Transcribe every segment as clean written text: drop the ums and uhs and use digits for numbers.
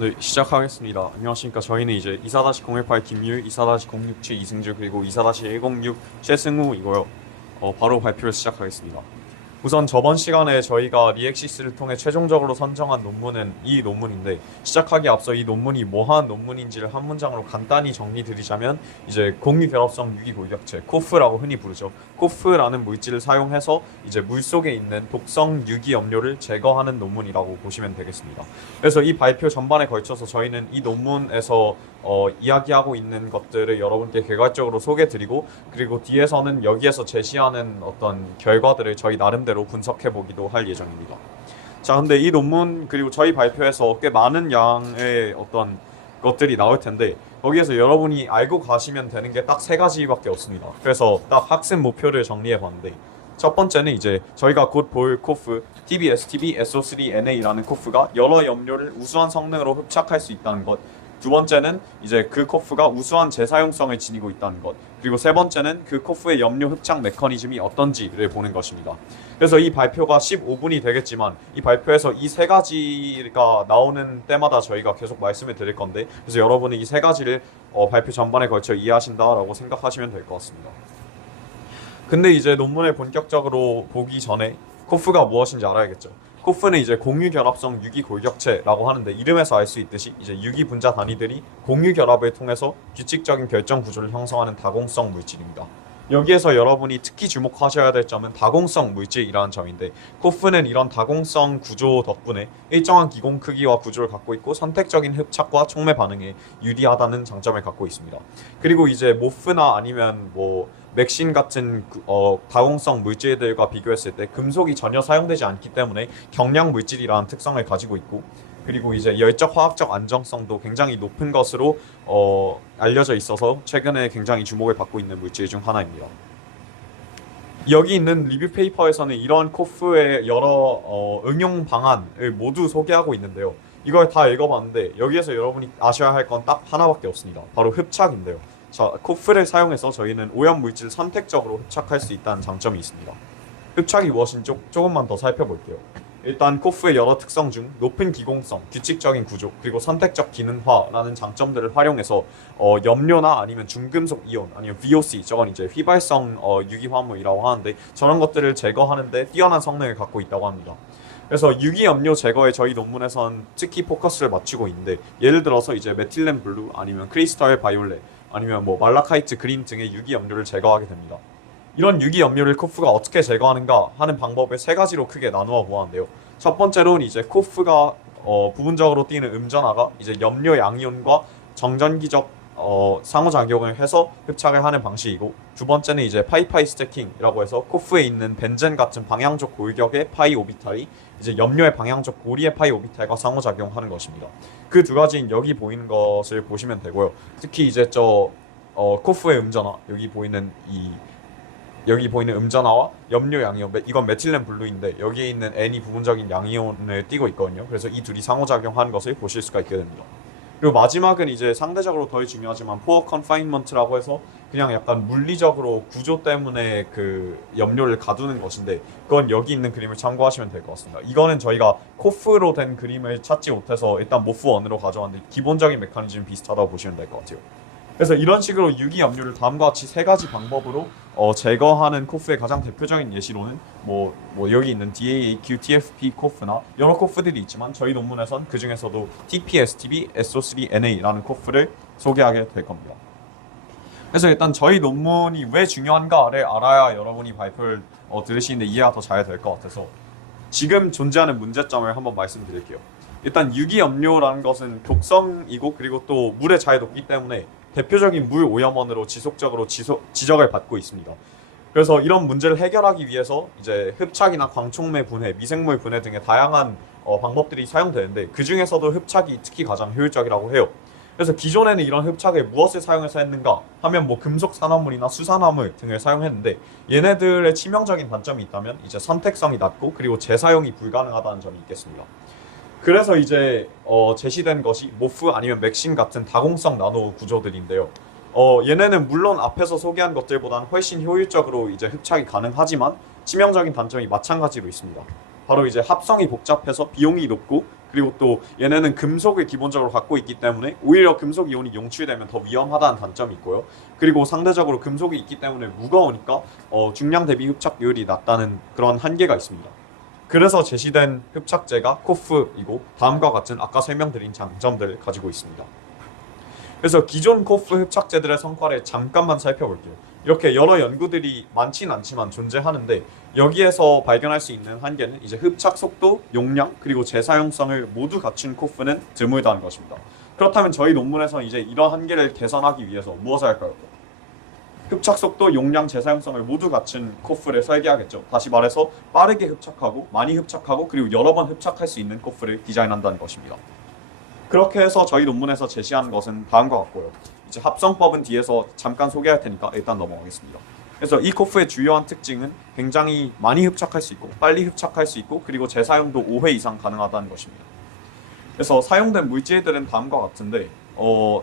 네, 시작하겠습니다. 안녕하십니까. 저희는 이제 24-018 김유일, 24-067 이승주, 그리고 24-106 최승우이고요. 바로 발표를 시작하겠습니다. 우선 저번 시간에 저희가 리액시스를 통해 최종적으로 선정한 논문은 이 논문인데, 시작하기 앞서 이 논문이 뭐한 논문인지를 한 문장으로 간단히 정리드리자면, 이제 공유결합성 유기골격체, 코프라고 흔히 부르죠. 코프라는 물질을 사용해서 이제 물 속에 있는 독성 유기염료를 제거하는 논문이라고 보시면 되겠습니다. 그래서 이 발표 전반에 걸쳐서 저희는 이 논문에서 이야기하고 있는 것들을 여러분께 개괄적으로 소개드리고, 그리고 뒤에서는 여기에서 제시하는 어떤 결과들을 저희 나름대로 분석해보기도 할 예정입니다. 자, 근데 이 논문 그리고 저희 발표에서 꽤 많은 양의 어떤 것들이 나올 텐데, 거기에서 여러분이 알고 가시면 되는 게 딱 세 가지밖에 없습니다. 그래서 딱 학습 목표를 정리해봤는데, 첫 번째는 이제 저희가 곧 볼 코프 TBSTB SO3NA라는 코프가 여러 염료를 우수한 성능으로 흡착할 수 있다는 것. 두 번째는 이제 그 코프가 우수한 재사용성을 지니고 있다는 것. 그리고 세 번째는 그 코프의 염료 흡착 메커니즘이 어떤지를 보는 것입니다. 그래서 이 발표가 15분이 되겠지만, 이 발표에서 이 세 가지가 나오는 때마다 저희가 계속 말씀을 드릴 건데, 그래서 여러분은 이 세 가지를 발표 전반에 걸쳐 이해하신다라고 생각하시면 될 것 같습니다. 근데 이제 논문을 본격적으로 보기 전에 코프가 무엇인지 알아야겠죠. 코프는 이제 공유결합성 유기골격체라고 하는데, 이름에서 알 수 있듯이 이제 유기 분자 단위들이 공유결합을 통해서 규칙적인 결정 구조를 형성하는 다공성 물질입니다. 여기에서 여러분이 특히 주목하셔야 될 점은 다공성 물질이라는 점인데, 코프는 이런 다공성 구조 덕분에 일정한 기공 크기와 구조를 갖고 있고 선택적인 흡착과 촉매 반응에 유리하다는 장점을 갖고 있습니다. 그리고 이제 모프나 아니면 맥신 같은 다공성 물질들과 비교했을 때 금속이 전혀 사용되지 않기 때문에 경량 물질이라는 특성을 가지고 있고, 그리고 이제 열적 화학적 안정성도 굉장히 높은 것으로 알려져 있어서 최근에 굉장히 주목을 받고 있는 물질 중 하나입니다. 여기 있는 리뷰 페이퍼에서는 이러한 코프의 여러 응용 방안을 모두 소개하고 있는데요. 이걸 다 읽어봤는데 여기에서 여러분이 아셔야 할 건 딱 하나밖에 없습니다. 바로 흡착인데요. 자, 코프를 사용해서 저희는 오염 물질을 선택적으로 흡착할 수 있다는 장점이 있습니다. 흡착이 무엇인지 조금만 더 살펴볼게요. 일단 코프의 여러 특성 중 높은 기공성, 규칙적인 구조, 그리고 선택적 기능화라는 장점들을 활용해서 염료나 아니면 중금속 이온, 아니면 VOC, 저건 이제 휘발성 유기화물이라고 하는데, 저런 것들을 제거하는데 뛰어난 성능을 갖고 있다고 합니다. 그래서 유기염료 제거에 저희 논문에선 특히 포커스를 맞추고 있는데, 예를 들어서 이제 메틸렌 블루, 아니면 크리스탈 바이올렛, 아니면 말라카이트 그린 등의 유기염료를 제거하게 됩니다. 이런 유기염료를 코프가 어떻게 제거하는가 하는 방법을 세 가지로 크게 나누어 보았는데요. 첫 번째로는 이제 코프가 부분적으로 띄는 음전하가 이제 염료 양이온과 정전기적 상호작용을 해서 흡착을 하는 방식이고, 두 번째는 이제 파이파이 스태킹이라고 해서 코프에 있는 벤젠 같은 방향적 골격의 파이 오비탈이 이제 염료의 방향적 고리의 파이 오비탈과 상호작용하는 것입니다. 그 두 가지는 여기 보이는 것을 보시면 되고요. 특히 이제 코프의 음전하, 여기 보이는 음전하와 염료 양이온, 이건 메틸렌 블루인데 여기에 있는 N이 부분적인 양이온을 띠고 있거든요. 그래서 이 둘이 상호작용하는 것을 보실 수가 있게 됩니다. 그리고 마지막은 이제 상대적으로 덜 중요하지만 포어 컨파인먼트라고 해서 그냥 약간 물리적으로 구조 때문에 그 염료를 가두는 것인데, 그건 여기 있는 그림을 참고하시면 될 것 같습니다. 이거는 저희가 코프로 된 그림을 찾지 못해서 일단 모프1으로 가져왔는데 기본적인 메커니즘 비슷하다고 보시면 될 것 같아요. 그래서 이런 식으로 유기염료를 다음과 같이 세 가지 방법으로 제거하는 코프의 가장 대표적인 예시로는 여기 있는 DAAQ, TFP 코프나 여러 코프들이 있지만, 저희 논문에선 그 중에서도 TPSTB, SO3NA라는 코프를 소개하게 될 겁니다. 그래서 일단 저희 논문이 왜 중요한가를 알아야 여러분이 발표를 들으시는데 이해가 더 잘 될 것 같아서 지금 존재하는 문제점을 한번 말씀드릴게요. 일단 유기염료라는 것은 독성이고, 그리고 또 물에 잘 녹기 때문에 대표적인 물 오염원으로 지속적으로 지적을 받고 있습니다. 그래서 이런 문제를 해결하기 위해서 이제 흡착이나 광촉매 분해, 미생물 분해 등의 다양한 방법들이 사용되는데, 그 중에서도 흡착이 특히 가장 효율적이라고 해요. 그래서 기존에는 이런 흡착을 무엇을 사용해서 했는가 하면 금속 산화물이나 수산화물 등을 사용했는데, 얘네들의 치명적인 단점이 있다면 이제 선택성이 낮고 그리고 재사용이 불가능하다는 점이 있겠습니다. 그래서 이제 제시된 것이 모프 아니면 맥신 같은 다공성 나노 구조들인데요. 얘네는 물론 앞에서 소개한 것들보다는 훨씬 효율적으로 이제 흡착이 가능하지만 치명적인 단점이 마찬가지로 있습니다. 바로 이제 합성이 복잡해서 비용이 높고, 그리고 또 얘네는 금속을 기본적으로 갖고 있기 때문에 오히려 금속 이온이 용출되면 더 위험하다는 단점이 있고요. 그리고 상대적으로 금속이 있기 때문에 무거우니까 중량 대비 흡착 비율이 낮다는 그런 한계가 있습니다. 그래서 제시된 흡착제가 코프이고 다음과 같은 아까 설명드린 장점들을 가지고 있습니다. 그래서 기존 코프 흡착제들의 성과를 잠깐만 살펴볼게요. 이렇게 여러 연구들이 많진 않지만 존재하는데 여기에서 발견할 수 있는 한계는 이제 흡착 속도, 용량, 그리고 재사용성을 모두 갖춘 코프는 드물다는 것입니다. 그렇다면 저희 논문에서 이제 이런 한계를 개선하기 위해서 무엇을 할까요? 흡착 속도, 용량, 재사용성을 모두 갖춘 코프를 설계하겠죠. 다시 말해서 빠르게 흡착하고 많이 흡착하고 그리고 여러 번 흡착할 수 있는 코프를 디자인한다는 것입니다. 그렇게 해서 저희 논문에서 제시하는 것은 다음과 같고요. 이제 합성법은 뒤에서 잠깐 소개할 테니까 일단 넘어가겠습니다. 그래서 이 코프의 주요한 특징은 굉장히 많이 흡착할 수 있고 빨리 흡착할 수 있고 그리고 재사용도 5회 이상 가능하다는 것입니다. 그래서 사용된 물질들은 다음과 같은데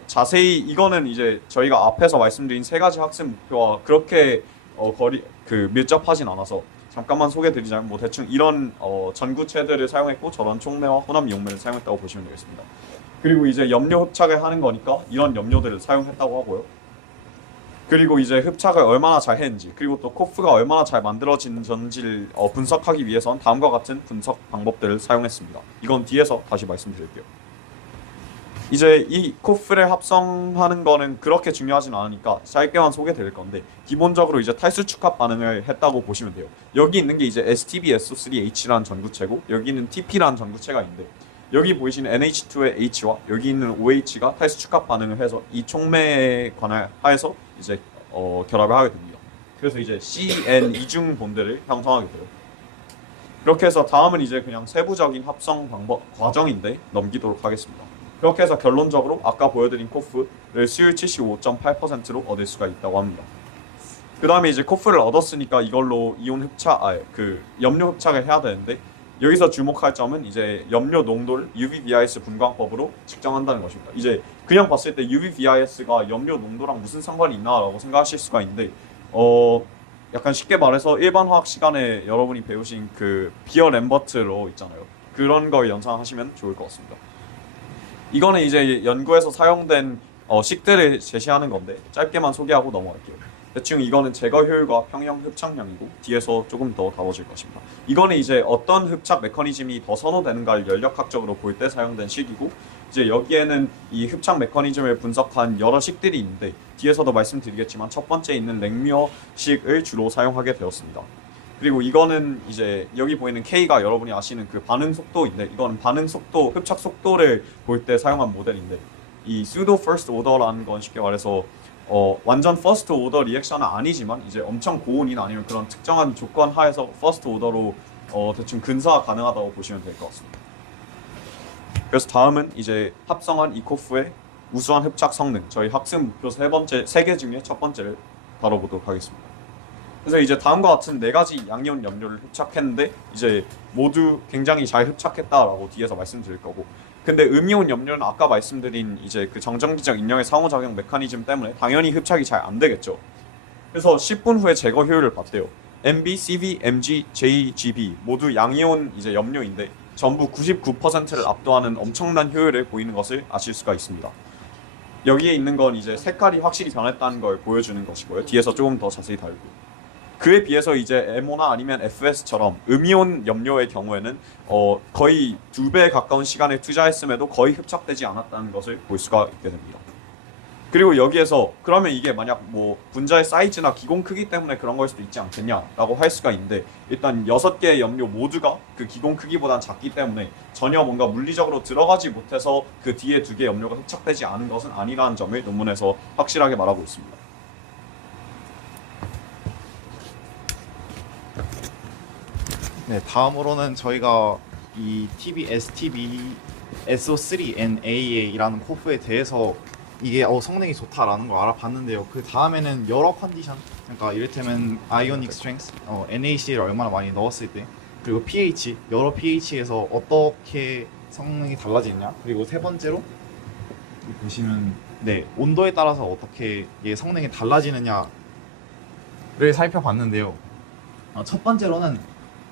자세히 이거는 이제 저희가 앞에서 말씀드린 세 가지 학습 목표와 그렇게 밀접하진 않아서 잠깐만 소개드리자면 뭐 대충 이런 전구체들을 사용했고 저런 촉매와 혼합 이용매를 사용했다고 보시면 되겠습니다. 그리고 이제 염료 흡착을 하는 거니까 이런 염료들을 사용했다고 하고요. 그리고 이제 흡착을 얼마나 잘 했는지 그리고 또 코프가 얼마나 잘 만들어지는지를 분석하기 위해선 다음과 같은 분석 방법들을 사용했습니다. 이건 뒤에서 다시 말씀드릴게요. 이제 이 코프를 합성하는 거는 그렇게 중요하진 않으니까 짧게만 소개드릴 건데 기본적으로 이제 탈수 축합 반응을 했다고 보시면 돼요. 여기 있는 게 이제 STBSO3H라는 전구체고 여기는 TP라는 전구체가 있는데 여기 보이시는 NH2의 H와 여기 있는 OH가 탈수 축합 반응을 해서 이 촉매에 관하여서 이제 결합을 하게 됩니다. 그래서 이제 CN 이중 본드를 형성하게 돼요. 그렇게 해서 다음은 이제 그냥 세부적인 합성 방법 과정인데 넘기도록 하겠습니다. 그렇게 해서 결론적으로 아까 보여드린 코프를 수율 75.8%로 얻을 수가 있다고 합니다. 그 다음에 이제 코프를 얻었으니까 이걸로 이온 흡착, 염료 흡착을 해야 되는데 여기서 주목할 점은 이제 염료 농도를 UV-VIS 분광법으로 측정한다는 것입니다. 이제 그냥 봤을 때 UV-VIS가 염료 농도랑 무슨 상관이 있나라고 생각하실 수가 있는데 약간 쉽게 말해서 일반 화학 시간에 여러분이 배우신 그 비어 램버트로 있잖아요. 그런 걸 연상하시면 좋을 것 같습니다. 이거는 이제 연구에서 사용된 식들을 제시하는 건데 짧게만 소개하고 넘어갈게요. 대충 이거는 제거 효율과 평형 흡착량이고 뒤에서 조금 더 다뤄질 것입니다. 이거는 이제 어떤 흡착 메커니즘이 더 선호되는가를 연력학적으로 볼 때 사용된 식이고 이제 여기에는 이 흡착 메커니즘을 분석한 여러 식들이 있는데 뒤에서도 말씀드리겠지만 첫 번째 있는 랭뮤어식을 주로 사용하게 되었습니다. 그리고 이거는 이제 여기 보이는 K가 여러분이 아시는 그 반응 속도인데 이거는 반응 속도, 흡착 속도를 볼 때 사용한 모델인데 이 pseudo first order라는 건 쉽게 말해서 완전 퍼스트 오더 리액션은 아니지만 이제 엄청 고온이나 아니면 그런 특정한 조건 하에서 퍼스트 오더로 대충 근사가 가능하다고 보시면 될 것 같습니다. 그래서 다음은 이제 합성한 이 코프의 우수한 흡착 성능, 저희 학습 목표 세 개 중에 첫 번째를 다뤄보도록 하겠습니다. 그래서 이제 다음과 같은 네 가지 양이온 염료를 흡착했는데 이제 모두 굉장히 잘 흡착했다라고 뒤에서 말씀드릴 거고 근데 음이온 염료는 아까 말씀드린 이제 그 정전기적 인력의 상호작용 메커니즘 때문에 당연히 흡착이 잘 안 되겠죠. 그래서 10분 후에 제거 효율을 봤대요. MB, CV, MG, JGB 모두 양이온 이제 염료인데 전부 99%를 압도하는 엄청난 효율을 보이는 것을 아실 수가 있습니다. 여기에 있는 건 이제 색깔이 확실히 변했다는 걸 보여주는 것이고요. 뒤에서 조금 더 자세히 다루고. 그에 비해서 이제 MO나 아니면 FS처럼 음이온 염료의 경우에는 거의 2배에 가까운 시간을 투자했음에도 거의 흡착되지 않았다는 것을 볼 수가 있게 됩니다. 그리고 여기에서 그러면 이게 만약 뭐 분자의 사이즈나 기공 크기 때문에 그런 걸 수도 있지 않겠냐라고 할 수가 있는데 일단 6개의 염료 모두가 그 기공 크기보단 작기 때문에 전혀 뭔가 물리적으로 들어가지 못해서 그 뒤에 2개 염료가 흡착되지 않은 것은 아니라는 점을 논문에서 확실하게 말하고 있습니다. 네, 다음으로는 저희가 이 STB SO3NAA라는 코프에 대해서 이게 성능이 좋다라는 걸 알아봤는데요. 그 다음에는 여러 컨디션, 그러니까 이를테면 아이오닉 스트렝스, NaCl을 얼마나 많이 넣었을 때, 그리고 pH, 여러 pH에서 어떻게 성능이 달라지느냐, 그리고 세 번째로 보시면 온도에 따라서 어떻게 이게 성능이 달라지느냐를 살펴봤는데요. 첫 번째로는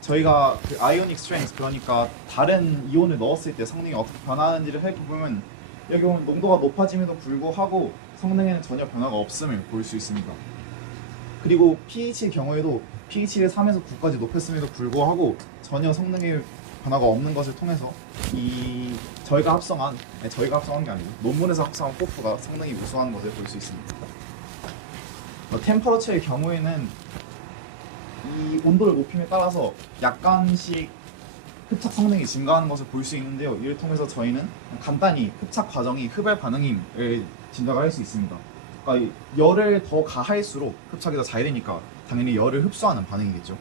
저희가 그 아이오닉 스트렝스, 그러니까 다른 이온을 넣었을 때 성능이 어떻게 변하는지를 살펴보면 여기 보면 농도가 높아짐에도 불구하고 성능에는 전혀 변화가 없음을 볼 수 있습니다. 그리고 pH의 경우에도 pH를 3에서 9까지 높였음에도 불구하고 전혀 성능에 변화가 없는 것을 통해서 저희가 합성한 게 아니고 논문에서 합성한 코프가 성능이 우수한 것을 볼 수 있습니다. 템퍼러처의 경우에는 이 온도를 높임에 따라서 약간씩 흡착 성능이 증가하는 것을 볼 수 있는데요. 이를 통해서 저희는 간단히 흡착 과정이 흡열 반응임을 짐작을 할 수 있습니다. 그러니까 열을 더 가할수록 흡착이 더 잘 되니까 당연히 열을 흡수하는 반응이겠죠.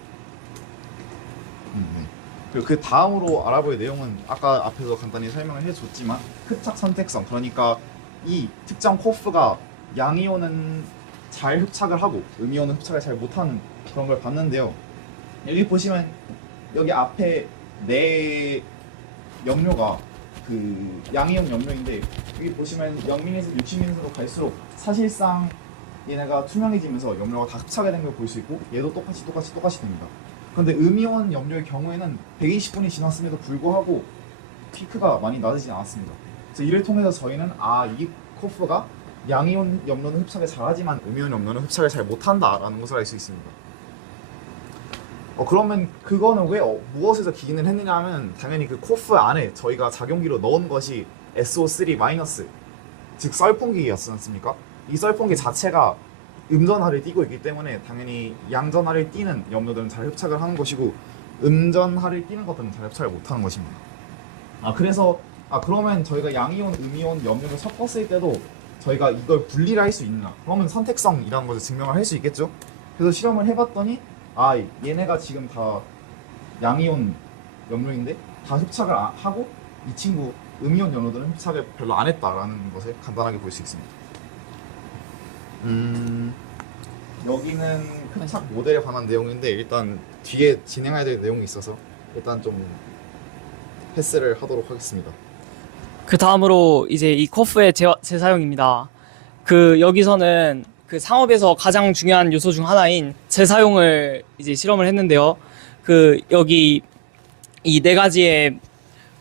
네. 그리고 그 다음으로 알아볼 내용은 아까 앞에서 간단히 설명을 해줬지만 흡착 선택성, 그러니까 이 특정 코프가 양이온은 잘 흡착을 하고 음이온은 흡착을 잘 못하는 그런 걸 봤는데요. 여기 보시면 여기 앞에 네 염료가 그 양이온 염료인데 여기 보시면 0ml에서 60ml로 갈수록 사실상 얘네가 투명해지면서 염료가 다 흡착이 된 걸 볼 수 있고 얘도 똑같이 됩니다. 그런데 음이온 염료의 경우에는 120분이 지났음에도 불구하고 피크가 많이 낮아지지 않았습니다. 그래서 이를 통해서 저희는 이 코프가 양이온 염료는 흡착을 잘하지만 음이온 염료는 흡착을 잘 못한다라는 것을 알 수 있습니다. 그러면 그거는 왜 무엇에서 기인을 했느냐 하면 당연히 그 코프 안에 저희가 작용기로 넣은 것이 SO3-, 즉 썰풍기였지 않습니까? 이 썰풍기 자체가 음전하를 띠고 있기 때문에 당연히 양전하를 띠는 염료들은 잘 흡착을 하는 것이고 음전하를 띠는 것들은 잘 흡착을 못하는 것입니다. 그러면 저희가 양이온, 음이온 염료를 섞었을 때도 저희가 이걸 분리를 할 수 있나? 그러면 선택성이라는 것을 증명을 할 수 있겠죠? 그래서 실험을 해봤더니 얘네가 지금 다 양이온 염료인데 다 흡착을 하고 이 친구 음이온 염료들은 흡착을 별로 안 했다라는 것을 간단하게 볼 수 있습니다. 여기는 흡착 모델에 관한 내용인데 일단 뒤에 진행해야 될 내용이 있어서 일단 좀 패스를 하도록 하겠습니다. 그 다음으로 이제 이 코프의 재사용입니다. 여기서는 그 상업에서 가장 중요한 요소 중 하나인 재사용을 이제 실험을 했는데요. 여기 이 네 가지의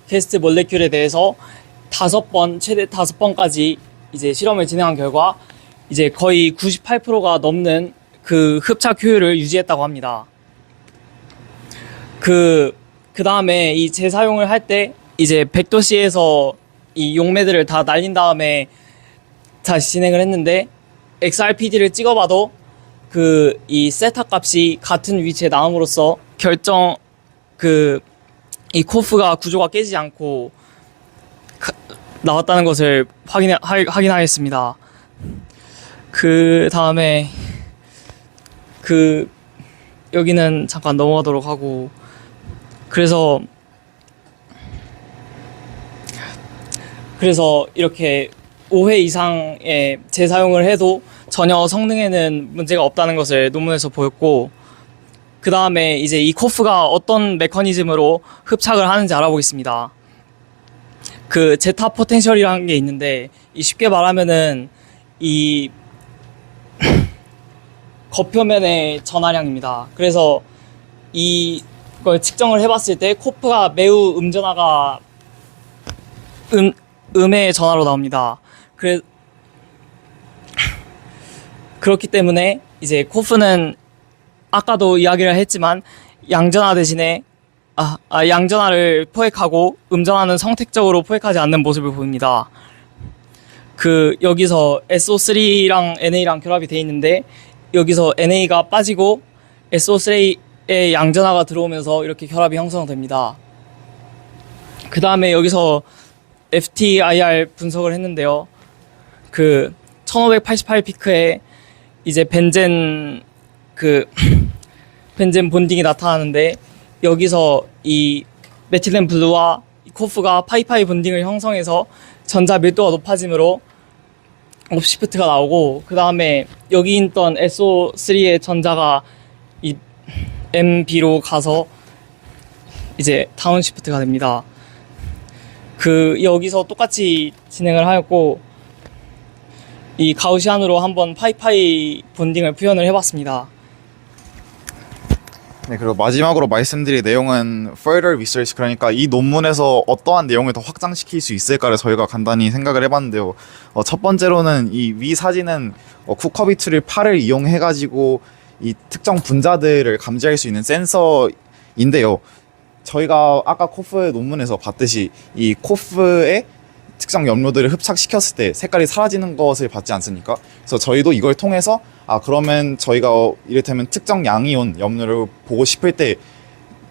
게스트 몰레큘에 대해서 최대 5번까지 이제 실험을 진행한 결과 이제 거의 98%가 넘는 그 흡착 효율을 유지했다고 합니다. 그 다음에 이 재사용을 할 때 이제 100도씨에서 이 용매들을 다 날린 다음에 다시 진행을 했는데 XRPD를 찍어봐도 이 세타 값이 같은 위치에 나옴으로써 이 코프가 구조가 깨지지 않고 나왔다는 것을 확인하였습니다. 그 다음에 여기는 잠깐 넘어가도록 하고 그래서 이렇게 5회 이상의 재사용을 해도 전혀 성능에는 문제가 없다는 것을 논문에서 보였고 그 다음에 이제 이 코프가 어떤 메커니즘으로 흡착을 하는지 알아보겠습니다. 제타 포텐셜이라는 게 있는데 쉽게 말하면은 이 겉표면의 전하량입니다. 그래서 이걸 측정을 해봤을 때 코프가 매우 음전하가 음의 전하로 나옵니다. 그렇기 때문에 이제 코프는 아까도 이야기를 했지만 양전하 대신에 양전하를 포획하고 음전하는 선택적으로 포획하지 않는 모습을 보입니다. 여기서 SO3랑 NA랑 결합이 돼 있는데 여기서 NA가 빠지고 SO3의 양전하가 들어오면서 이렇게 결합이 형성됩니다. 그 다음에 여기서 FTIR 분석을 했는데요. 1588 피크에 이제 벤젠 본딩이 나타나는데 여기서 이 메틸렌 블루와 코프가 파이파이 본딩을 형성해서 전자 밀도가 높아지므로 업시프트가 나오고 그 다음에 여기 있던 SO3의 전자가 이 MB로 가서 이제 다운시프트가 됩니다. 여기서 똑같이 진행을 하였고 이 가우시안으로 한번 파이파이 본딩을 표현을 해봤습니다. 네, 그리고 마지막으로 말씀드릴 내용은 further research, 그러니까 이 논문에서 어떠한 내용을 더 확장시킬 수 있을까를 저희가 간단히 생각을 해봤는데요. 첫 번째로는 이 위 사진은 쿠커비트를 8을 이용해가지고 이 특정 분자들을 감지할 수 있는 센서인데요. 저희가 아까 코프 논문에서 봤듯이 이 코프에 특정 염료들을 흡착시켰을 때 색깔이 사라지는 것을 봤지 않습니까? 그래서 저희도 이걸 통해서 그러면 저희가 이를테면 특정 양이온 염료를 보고 싶을 때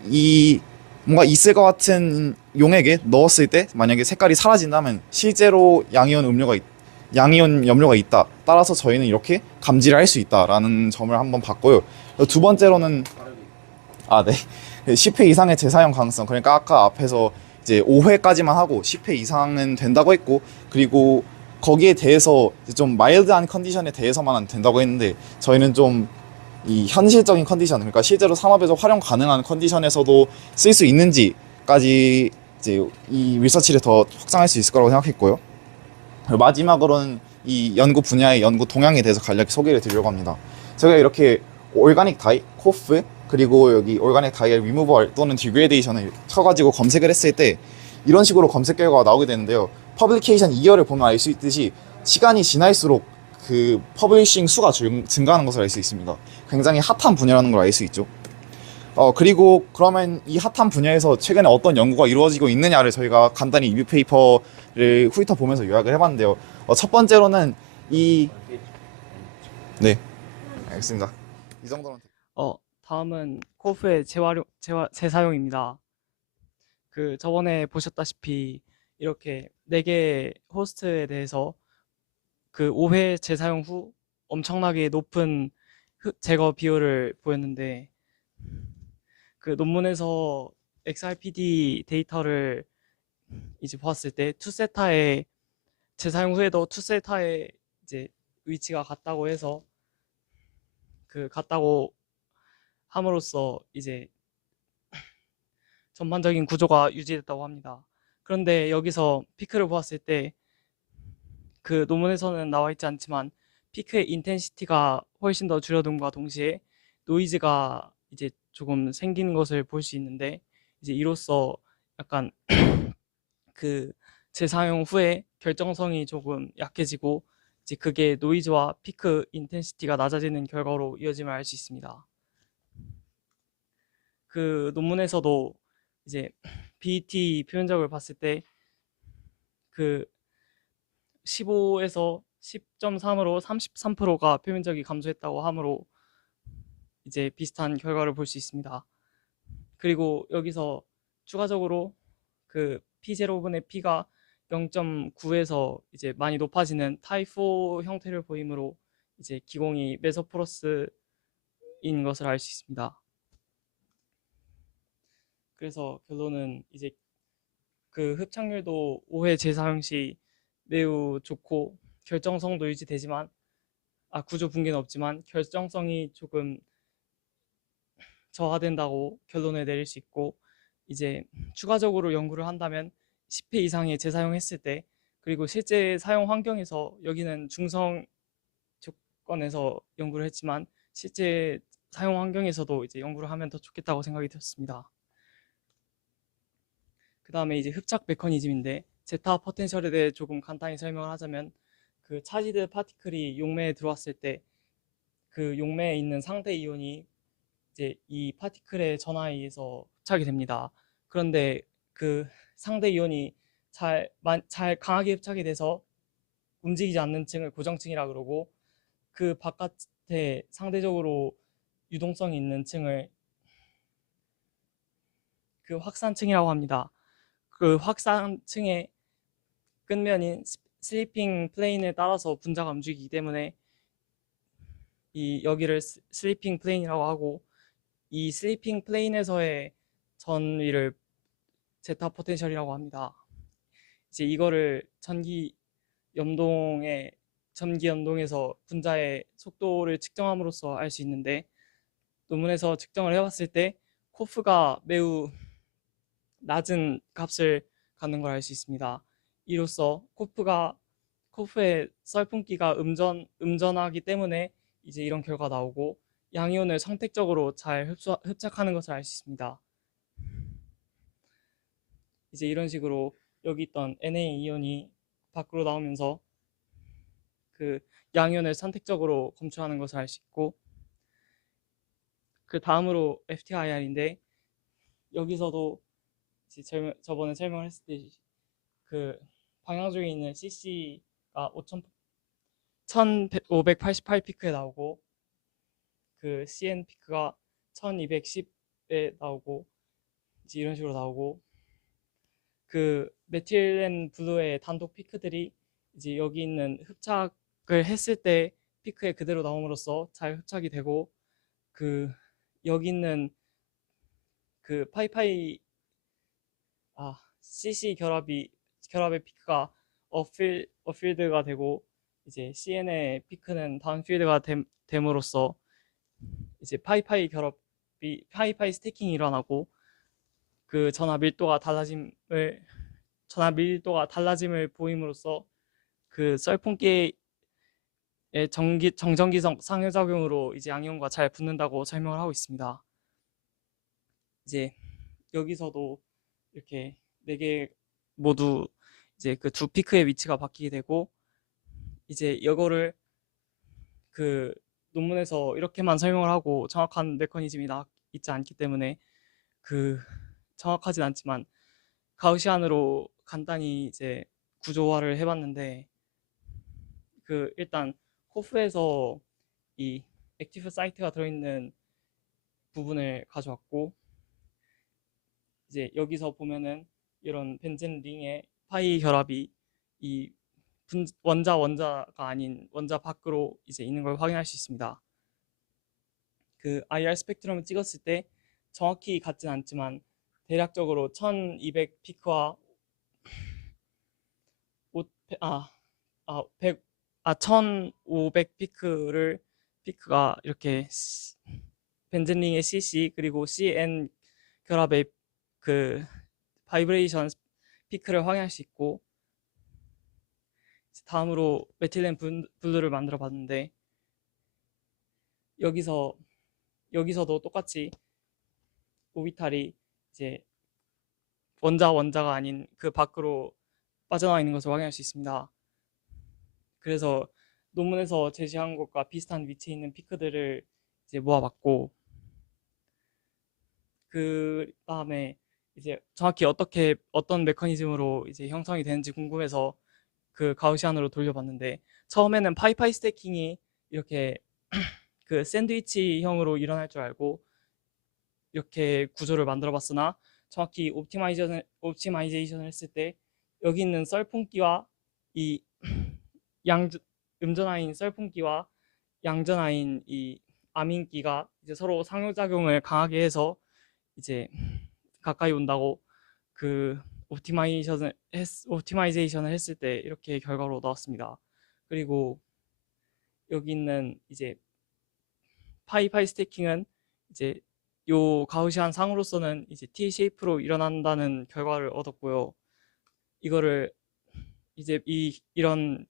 이 뭔가 있을 것 같은 용액에 넣었을 때 만약에 색깔이 사라진다면 실제로 양이온 염료가 있다. 따라서 저희는 이렇게 감지를 할 수 있다라는 점을 한번 봤고요. 두 번째로는 네. 10회 이상의 재사용 가능성. 그러니까 아까 앞에서 이제 5회까지만 하고 10회 이상은 된다고 했고, 그리고 거기에 대해서 좀 마일드한 컨디션에 대해서만 된다고 했는데, 저희는 좀 이 현실적인 컨디션, 그러니까 실제로 산업에서 활용 가능한 컨디션에서도 쓸 수 있는지까지 이제 이 리서치를 더 확장할 수 있을 거라고 생각했고요. 그리고 마지막으로는 이 연구 분야의 연구 동향에 대해서 간략히 소개를 드리려고 합니다. 제가 이렇게 올가닉 다이, 코프, 그리고 여기 올가닉 다이의 리무벌 또는 디그레데이션을 쳐가지고 검색을 했을 때 이런 식으로 검색 결과가 나오게 되는데요. 퍼블리케이션 이어를 보면 알 수 있듯이 시간이 지날수록 그 퍼블리싱 수가 증가하는 것을 알 수 있습니다. 굉장히 핫한 분야라는 걸 알 수 있죠. 그리고 그러면 이 핫한 분야에서 최근에 어떤 연구가 이루어지고 있느냐를 저희가 간단히 리뷰 페이퍼를 훑어보면서 요약을 해봤는데요. 첫 번째로는 네, 알겠습니다. 이 정도는. 다음은 코프의 재사용입니다. 그 저번에 보셨다시피 이렇게 4개 호스트에 대해서 그 5회 재사용 후 엄청나게 높은 제거 비율을 보였는데, 그 논문에서 XRPD 데이터를 이제 보았을 때 투세타의 재사용 후에도 투세타의 이제 위치가 같다고 해서 그 같다고 함으로써 이제 전반적인 구조가 유지됐다고 합니다. 그런데 여기서 피크를 보았을 때 그 논문에서는 나와 있지 않지만 피크의 인텐시티가 훨씬 더 줄어듦과 동시에 노이즈가 이제 조금 생기는 것을 볼 수 있는데, 이제 이로써 약간 그 재사용 후에 결정성이 조금 약해지고 이제 그게 노이즈와 피크 인텐시티가 낮아지는 결과로 이어짐을 알 수 있습니다. 그 논문에서도 이제 BET 표현적을 봤을 때 그 15에서 10.3으로 33%가 표면적이 감소했다고 하므로 이제 비슷한 결과를 볼 수 있습니다. 그리고 여기서 추가적으로 그 P0분의 P가 0.9에서 이제 많이 높아지는 타입4 형태를 보이므로 이제 기공이 메소포러스인 것을 알 수 있습니다. 그래서 결론은 이제 그 흡착률도 5회 재사용 시 매우 좋고 결정성도 유지되지만 구조 붕괴는 없지만 결정성이 조금 저하된다고 결론을 내릴 수 있고, 이제 추가적으로 연구를 한다면 10회 이상의 재사용했을 때, 그리고 실제 사용 환경에서 여기는 중성 조건에서 연구를 했지만 실제 사용 환경에서도 이제 연구를 하면 더 좋겠다고 생각이 들었습니다. 그 다음에 이제 흡착 메커니즘인데, 제타 포텐셜에 대해 조금 간단히 설명을 하자면, 그 차지드 파티클이 용매에 들어왔을 때 그 용매에 있는 상대 이온이 이제 이 파티클의 전하에 의해서 흡착이 됩니다. 그런데 그 상대 이온이 잘 강하게 흡착이 돼서 움직이지 않는 층을 고정층이라 그러고, 그 바깥에 상대적으로 유동성이 있는 층을 그 확산층이라고 합니다. 그 확산층의 끝면인 슬리핑 플레인에 따라서 분자가 움직이기 때문에 이 여기를 슬리핑 플레인이라고 하고, 이 슬리핑 플레인에서의 전위를 제타 포텐셜이라고 합니다. 이제 이거를 전기 연동에서 분자의 속도를 측정함으로써 알 수 있는데, 논문에서 측정을 해봤을 때 코프가 매우 낮은 값을 갖는 걸 알 수 있습니다. 이로써 코프의 썰pun기가 음전하기 때문에 이제 이런 결과가 나오고, 양이온을 선택적으로 잘 흡착하는 것을 알 수 있습니다. 이제 이런 식으로 여기 있던 Na 이온이 밖으로 나오면서 그 양이온을 선택적으로 검출하는 것을 알 수 있고, 그 다음으로 FTIR인데 여기서도 저번에 설명을 했을 때 그 방향 중에 있는 CC가 1588 피크에 나오고 그 CN 피크가 1210에 나오고 이제 이런 식으로 나오고, 그 메틸렌 블루의 단독 피크들이 이제 여기 있는 흡착을 했을 때 피크에 그대로 나옴으로써 잘 흡착이 되고, 그 여기 있는 그 파이파이 CC 결합의 피크가 어필드가 되고, 이제 CN의 피크는 다운필드가 됨으로써 이제 파이파이 스태킹이 일어나고, 그 전압 밀도가 달라짐을 보임으로써 그 썰풍기의 정전기성 상호작용으로 이제 양이온과 잘 붙는다고 설명을 하고 있습니다. 이제 여기서도 이렇게 4개 모두 이제 그 두 피크의 위치가 바뀌게 되고, 이제 이거를 그 논문에서 이렇게만 설명을 하고 정확한 메커니즘이 있지 않기 때문에 그 정확하진 않지만 가우시안으로 간단히 이제 구조화를 해봤는데, 그 일단 호프에서 이 액티브 사이트가 들어있는 부분을 가져왔고, 이제 여기서 보면은 이런 벤젠 링의 파이 결합이 이 원자가 아닌 원자 밖으로 이제 있는 걸 확인할 수 있습니다. 그 IR 스펙트럼을 찍었을 때 정확히 같진 않지만 대략적으로 1200 피크와 1500 피크가 이렇게 벤젠링의 CC 그리고 CN 결합의 그 바이브레이션 피크를 확인할 수 있고, 다음으로 메틸렌 블루를 만들어 봤는데 여기서도 똑같이 오비탈이 이제 원자가 아닌 그 밖으로 빠져나와 있는 것을 확인할 수 있습니다. 그래서 논문에서 제시한 것과 비슷한 위치에 있는 피크들을 이제 모아봤고, 그 다음에 이제 정확히 어떤 메커니즘으로 이제 형성이 되는지 궁금해서 그 가우시안으로 돌려봤는데, 처음에는 파이파이 스태킹이 이렇게 그 샌드위치형으로 일어날 줄 알고 이렇게 구조를 만들어봤으나, 정확히 옵티마이제이션을 했을 때 여기 있는 썰풍기와 이 음전하인 썰풍기와 양전하인 이 아민기가 이제 서로 상호작용을 강하게 해서 이제 가까이 온다고 그 옵티마이제이션을 했을 때 이렇게 결과로 나왔습니다. 그리고 여기 있는 이제 파이파이 스태킹은 이제 요 가우시안 상으로서는 이제 T 쉐이프로 일어난다는 결과를 얻었고요. 이거를 이제 이런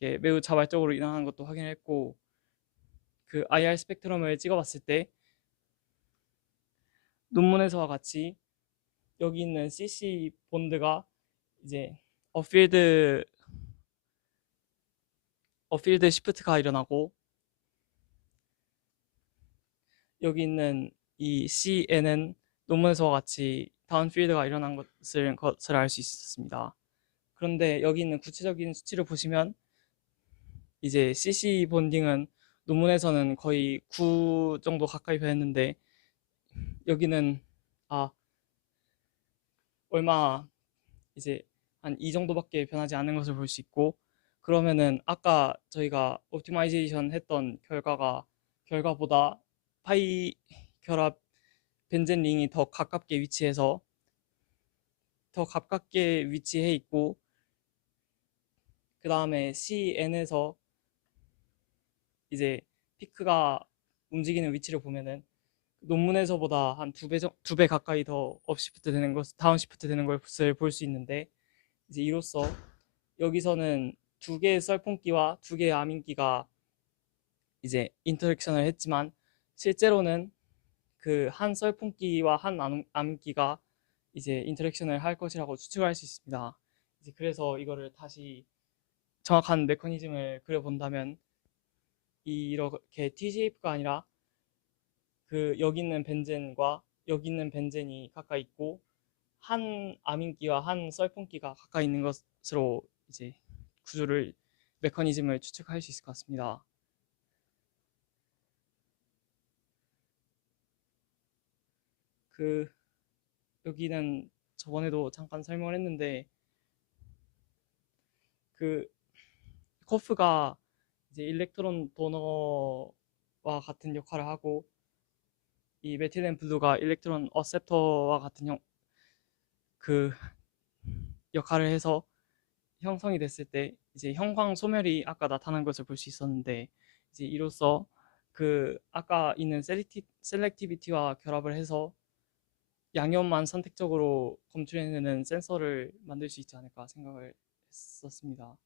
게 매우 자발적으로 일어나는 것도 확인했고, 그 IR 스펙트럼을 찍어봤을 때 논문에서와 같이 여기 있는 CC 본드가 이제 어필드 시프트가 일어나고, 여기 있는 이 CN은 논문에서와 같이 다운필드가 일어난 것을 알 수 있었습니다. 그런데 여기 있는 구체적인 수치를 보시면 이제 CC 본딩은 논문에서는 거의 9 정도 가까이 변했는데 여기는 얼마 이제 한 2 정도밖에 변하지 않는 것을 볼 수 있고, 그러면은 아까 저희가 옵티마이제이션 했던 결과보다 파이 결합 벤젠 링이 더 가깝게 위치해 있고, 그 다음에 CN에서 이제 피크가 움직이는 위치를 보면은 논문에서보다 한 2배 가까이 더 다운시프트 되는 것을 볼 수 있는데, 이제 이로써 여기서는 2개의 썰풍기와 2개의 아민기가 이제 인터랙션을 했지만 실제로는 그 한 썰pun기와 한 암기가 이제 인터랙션을 할 것이라고 추측할 수 있습니다. 이제 그래서 이거를 다시 정확한 메커니즘을 그려본다면 이렇게 T-쉐이프가 아니라 그 여기 있는 벤젠과 여기 있는 벤젠이 가까이 있고 한 암인기와 한 썰pun기가 가까이 있는 것으로 이제 구조를 메커니즘을 추측할 수 있을 것 같습니다. 그 여기는 저번에도 잠깐 설명을 했는데 그 코프가 이제 일렉트론 도너와 같은 역할을 하고 이 메틸렌 블루가 일렉트론 어셉터와 같은 그 역할을 해서 형성이 됐을 때 이제 형광 소멸이 아까 나타난 것을 볼 수 있었는데 이제 이로써 그 아까 있는 셀렉티비티와 결합을 해서 양염만 선택적으로 검출해내는 센서를 만들 수 있지 않을까 생각을 했었습니다.